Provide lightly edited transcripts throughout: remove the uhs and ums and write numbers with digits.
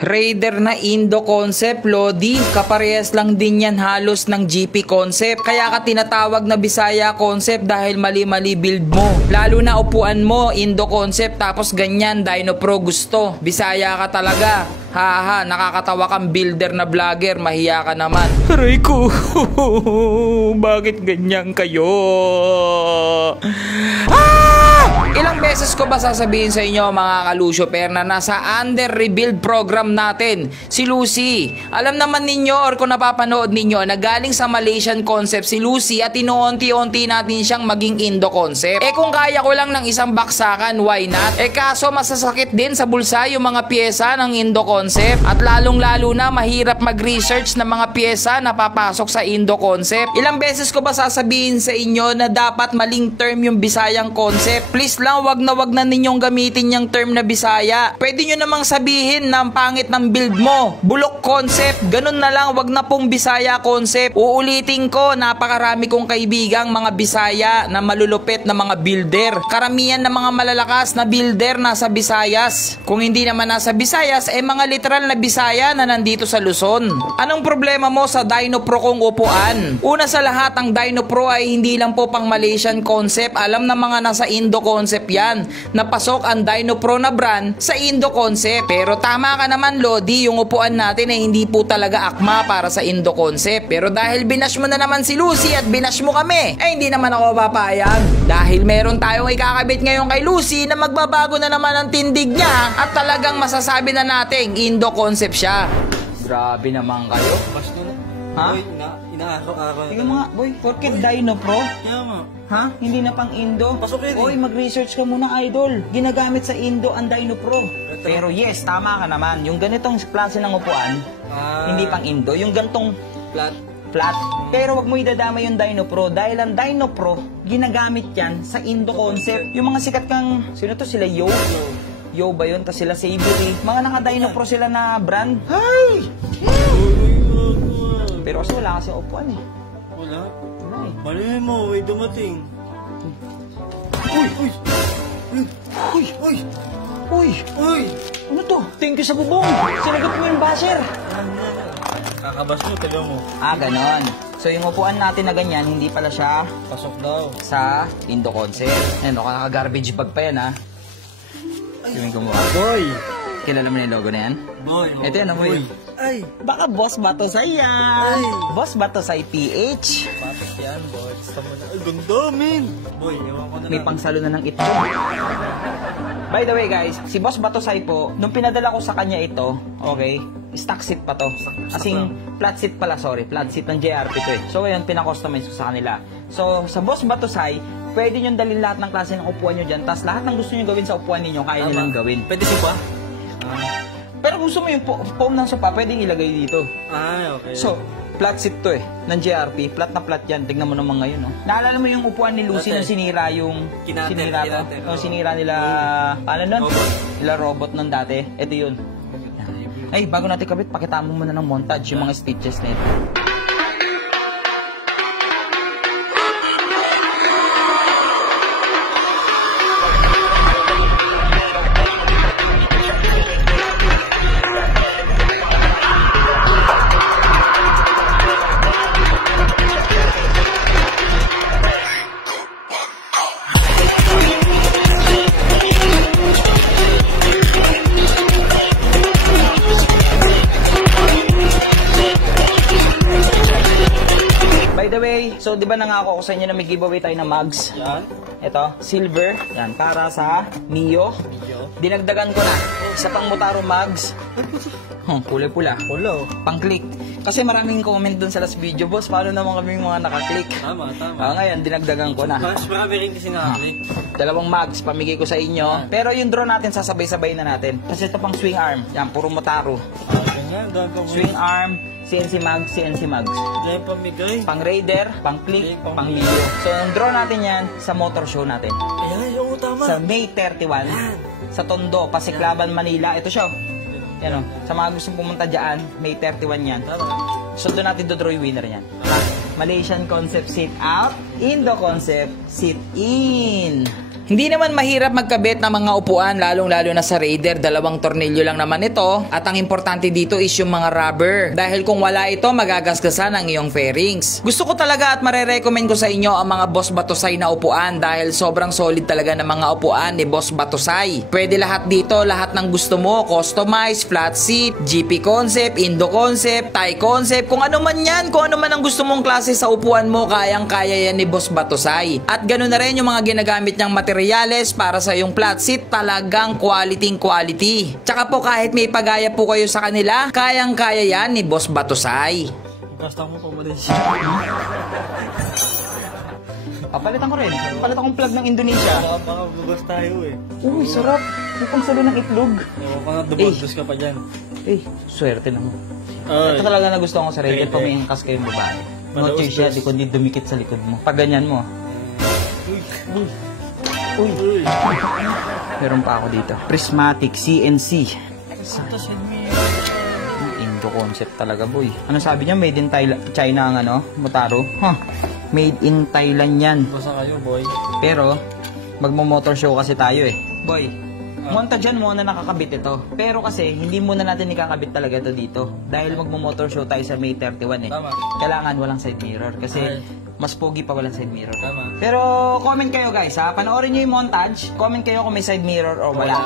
Raider na Indo concept, Lodi. Kaparehas lang din yan halos ng GP concept. Kaya ka tinatawag na Bisaya concept dahil mali-mali build mo. Lalo na upuan mo, Indo concept, tapos ganyan, Dino Pro gusto. Bisaya ka talaga. Haha, nakakatawa kang builder na vlogger, mahiya ka naman. Aray ko, bakit ganyan kayo? Ilang beses ko ba sasabihin sa inyo mga kalusyoper na nasa under rebuild program natin si Lucy. Alam naman ninyo or kung napapanood ninyo na galing sa Malaysian concept si Lucy at inuunti-unti natin siyang maging Indo concept. Eh kung kaya ko lang ng isang baksakan, why not? Eh kaso masasakit din sa bulsa yung mga pyesa ng Indo concept at lalong-lalo na mahirap mag-research ng mga pyesa na papasok sa Indo concept. Ilang beses ko ba sasabihin sa inyo na dapat maling term yung Bisayang concept? Please lang, wag na ninyong gamitin yung term na Bisaya. Pwede nyo namang sabihin na ang pangit ng build mo, bulok concept, ganun na lang, wag na pong Bisaya concept. Uulitin ko, napakarami kong kaibigang mga Bisaya na malulupit na mga builder. Karamihan ng mga malalakas na builder nasa Visayas. Kung hindi naman nasa Visayas, eh mga literal na Bisaya na nandito sa Luzon. Anong problema mo sa Dino Pro kong upuan? Una sa lahat, ang Dino Pro ay hindi lang po pang Malaysian concept. Alam na mga nasa Indo concept yan. Napasok ang Dino Pro na brand sa Indo concept. Pero tama ka naman, Lodi, yung upuan natin ay hindi po talaga akma para sa Indo concept. Pero dahil binash mo na naman si Lucy at binash mo kami, eh hindi naman ako papayag. Dahil meron tayong ikakabit ngayon kay Lucy na magbabago na naman ang tindig niya at talagang masasabi na nating Indo concept siya. Grabe naman kayo. Basta na. Ha? Boy, inaaraw-araw. Tingnan mo nga, boy, porket Dino Pro? Kaya nga. Ha? Hindi na pang Indo? Pasok yun eh. Oy, mag-research ka muna, idol. Ginagamit sa Indo ang Dino Pro. Pero yes, tama ka naman. Yung ganitong klase ng upuan, hindi pang Indo. Yung gantong flat. Pero wag mo idadama yung Dino Pro dahil ang Dino Pro, ginagamit yan sa Indo concept. Yung mga sikat kang, sino to sila, Yo ba yun? Tas sila Savory. Mga naka-Dino Pro sila na brand. Hay! Pero kasi wala kasi upuan eh. Wala? Wala eh. Malay mo, may dumating. Uy! Uy! Uy! Uy! Uy! Uy! Ano to? Thank you sa bubong. Sinagot mo yung basher. Kakabas mo, taga mo. Ah, ganon. So yung upuan natin na ganyan, hindi pala siya Pasok daw. sa Indo concept. Ayan, nakaka-garbage bag pa yan ha. Yung gumawa. Boy! Kilala mo na yung logo na yan? Boy! Ito yan, amoy. Ay! Baka Boss Batosay yan. Boss Batosay PH. Patos yan, boy. Gusto mo na. Ay, ganda, men! Boy, ewan ko na May pangsalo na ng itlog. By the way guys, si Boss Batosay po, nung pinadala ko sa kanya ito, okay, stock seat pa to. Kasing flat seat pala, sorry. Flat seat ng JRP to eh. So ayun, pinakustomize ko sa kanila. So sa Boss Batosay, pwede nyo dalhin lahat ng klase ng upuan nyo dyan. Tapos lahat ng gusto nyo gawin sa upuan ninyo, kaya nilang gawin. Pwede si ba? Pero gusto mo yung foam ng sopa, pwedeng ilagay dito. Okay. So, flat seat to eh, ng JRP. Flat na flat yan. Tignan mo naman ngayon, no? Naalala mo yung upuan ni Lucy nung sinira yung... Sinira nila... Ano nun? Nila robot nun dati. Ito yun. Ay, bago natin kabit, pakita mo muna ng montage yung mga stitches na ito. So, di ba nangako ako sa inyo na may giveaway tayo na mugs? Yan. Ito, silver. Yan, para sa Mio. Dinagdagan ko na. Isa pang Motaro mugs. Kulay pula. Pula. Pang-click. Kasi maraming comment dun sa last video, boss. Paano naman kami mga naka-click? Tama. Ngayon, dinagdagan ko na. Mas marami rin kasi nakaklik. 2 mugs, pamigay ko sa inyo. Pero yung draw natin, sasabay-sabay na natin. Kasi ito pang swing arm. Yan, puro Motaro. Ganyan, gagawin. Swing arm, CNC mugs. Ganyan pamigay. Pang Raider, pang Click, Pang pang Mio. So, ang draw natin yan sa motor show natin. Ayan, yung tama. Sa May 31, sa Tondo, Pasiklaban, Manila. Ito siya. Yan o. Sa mga gustong pumunta dyan, May 31 yan. So, doon natin dodraw yung winner yan. Malaysian concept sit out, Indo concept sit in. Hindi naman mahirap magkabit ng mga upuan, lalong-lalo na sa Raider. 2 tornilyo lang naman ito. At ang importante dito is yung mga rubber. Dahil kung wala ito, magagasgasan ang iyong fairings. Gusto ko talaga at marerecommend ko sa inyo ang mga Boss Batusay na upuan dahil sobrang solid talaga ng mga upuan ni Boss Batusay. Pwede lahat dito, lahat ng gusto mo. Customize, flat seat, GP concept, Indo concept, Thai concept. Kung ano man yan, kung ano man ang gusto mong klase sa upuan mo, kayang-kaya yan ni Boss Batusay. At ganoon na rin yung mga ginagamit niyang materials para sa yung flat seat, talagang quality. Tsaka po kahit may pagaya po kayo sa kanila, kayang-kaya yan ni Boss Batusay. Basta mo pa ba din siya? Palitan ko rin. Palitan kong plug ng Indonesia. Baka bugas tayo eh. Uy, sarap. Upang salo ng itlog. Ewan ka nga, dumagdos ka pa dyan. Swerte naman. Ay. Ito talaga na gusto ko sa Raider pag may angkas kayong babae. No Madaos, cheese siya, dos. di kundi dumikit sa likod mo. Pag ganyan mo. Uy. Uy. Meron pa ako dito. Prismatic CNC. Ito siya niya. Indo concept talaga, boy. Ano sabi niya? Made in China ang ano? Motaro? Made in Thailand yan. Basta kayo, boy. Pero, magmo-motor show kasi tayo eh. Boy, monta dyan muna nakakabit ito. Pero kasi, hindi muna natin ikakabit talaga ito dito. Dahil magmo-motor show tayo sa May 31 eh. Tama. Kailangan walang side mirror. Kasi, Okay. mas pogi pa walang side mirror. Tama. Pero, comment kayo guys ha. Panoorin nyo yung montage. Comment kayo kung may side mirror or wala.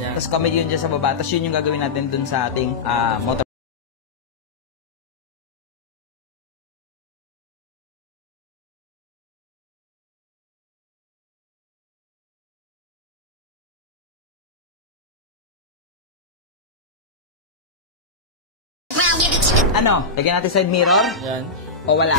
Yeah. Tapos comment yun dyan sa baba. Tapos yun yung gagawin natin dun sa ating motor. Ano? Lagyan natin side mirror? Yan. O wala?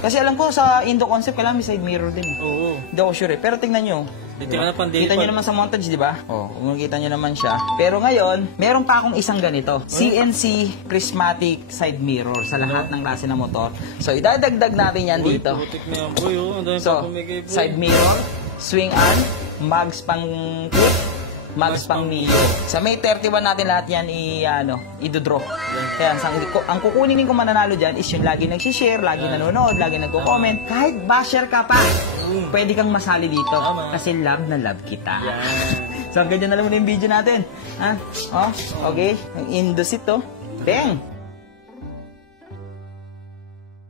Kasi alam ko sa Indo concept kailangan may side mirror din. Oo. Hindi ako sure eh. Pero tingnan nyo. Dito ka na pandili. Kita nyo naman sa montage, di ba? Oo, kung makikita nyo naman siya. Pero ngayon, meron pa akong isang ganito. CNC Prismatic Side Mirror sa lahat ng klase ng motor. So, idadagdag natin yan dito. Putik na yan, boy. Oh. Ang dami pa So, pumigay, boy. side mirror, swing arm, mags pang clip, mags pang Mio. Sa May 31 natin lahat yan i-draw. Kaya ang kukunin ko mananalo dyan is yung lagi nag-share, lagi nanonood, lagi nagko-comment. Kahit basher ka pa, pwede kang masali dito. Tama. Kasi love na love kita. Yan. So, ganyan na lang muna yung video natin. Ha? Oh, okay. Ang Indosit to. Bang!